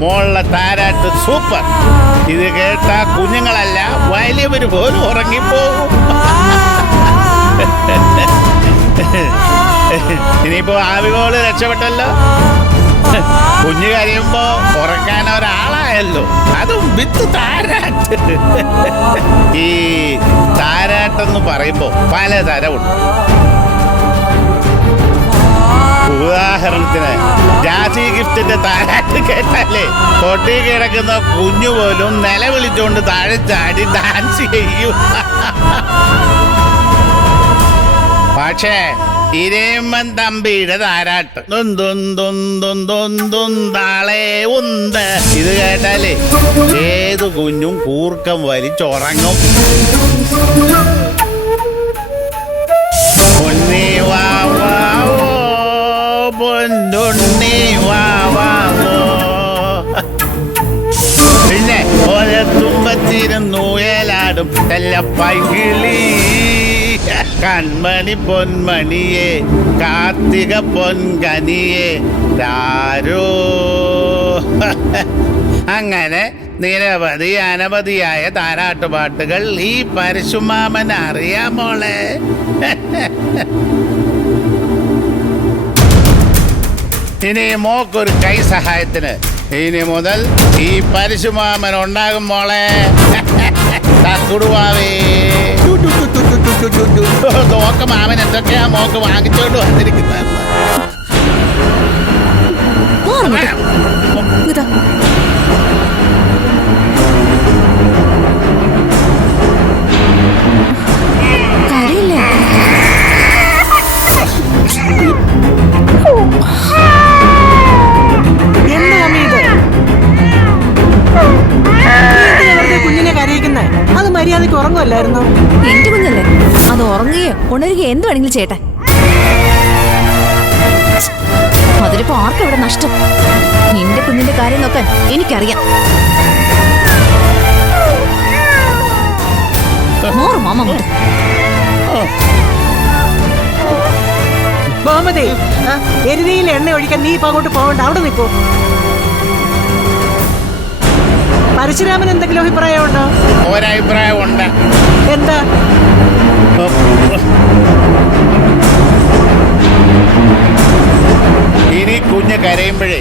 മോളുടെ താരാട്ട് സൂപ്പർ. ഇത് കേട്ട കുഞ്ഞുങ്ങളല്ല വലിയവര് പോലും ഉറങ്ങിപ്പോകും. ഇനിയിപ്പോ ആവികോള് രക്ഷപ്പെട്ടല്ലോ. കുഞ്ഞു കരയുമ്പോ ഉറക്കാൻ ഒരാളായല്ലോ, അതും വിത്ത് താരാട്ട്. ഈ താരാട്ടെന്ന് പറയുമ്പോ പലതരമുണ്ട്. ഉദാഹരണത്തിന് ജാസി ഗിഫ്റ്റിന്റെ താരാട്ട് കേട്ടാലേ തൊട്ടി കിടക്കുന്ന കുഞ്ഞു പോലും നിലവിളിച്ചുകൊണ്ട് താഴെ ചാടി ഡാൻസ് ചെയ്യും. പക്ഷേ ഇരേമ്മൻ തമ്പിയുടെ താരാട്ട് താളേ ഉണ്ട്. ഇത് കേട്ടാലേ ഏത് കുഞ്ഞും കൂർക്കം വലിച്ചുറങ്ങും. പൊന്നേ വാവോ പൊന്നുണ്ണി വാവോ. പിന്നെ തുമ്പത്തിരുന്നു ഏലാടും തെല്ലപ്പൈകിളി. കൺമണി പൊന്മണിയെ കാർത്തിക പൊൻകനിയെ രാരോ. അങ്ങനെ നിരവധി അനവധിയായ താരാട്ടുപാട്ടുകൾ ഈ പരശുമാമൻ അറിയാമോളെ. ഇനി മോക്കൊരു കൈ സഹായത്തിന് ഇനി മുതൽ ഈ പരശുമാമൻ ഉണ്ടാകും മോളെ. കുടുവാവേ നോക്ക മാമൻ എന്തൊക്കെയാ മോക്ക് വാങ്ങിച്ചോണ്ട് വന്നിരിക്കുന്നത്. കുഞ്ഞിനെ കരയിക്കുന്നേ അത് മര്യാദക്ക് ഉറങ്ങുമല്ലായിരുന്നു. എന്റെ കുഞ്ഞല്ലേ, അത് ഉറങ്ങുകയോ ഉണരുകയോ എന്ത് വേണമെങ്കിലും ചേട്ടാ. അതിലിപ്പോ ആർക്കെവിടെ നഷ്ടം? നിന്റെ കുഞ്ഞിന്റെ കാര്യം നോക്കാൻ എനിക്കറിയാം. മാമ മുഹമ്മദേ, എരുതിയിൽ എണ്ണ ഒഴിക്കാൻ നീ ഇപ്പൊ അങ്ങോട്ട് പോകണ്ട, അവിടെ നിൽക്കൂ. പരശുരാമൻ എന്തെങ്കിലും അഭിപ്രായമുണ്ടോ? ഒരഭിപ്രായം ഉണ്ട്. എന്താ? ഇനി കുഞ്ഞ് കരയുമ്പോഴേ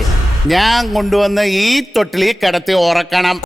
ഞാൻ കൊണ്ടുവന്ന് ഈ തൊട്ടിലിൽ കിടത്തി ഉറക്കണം.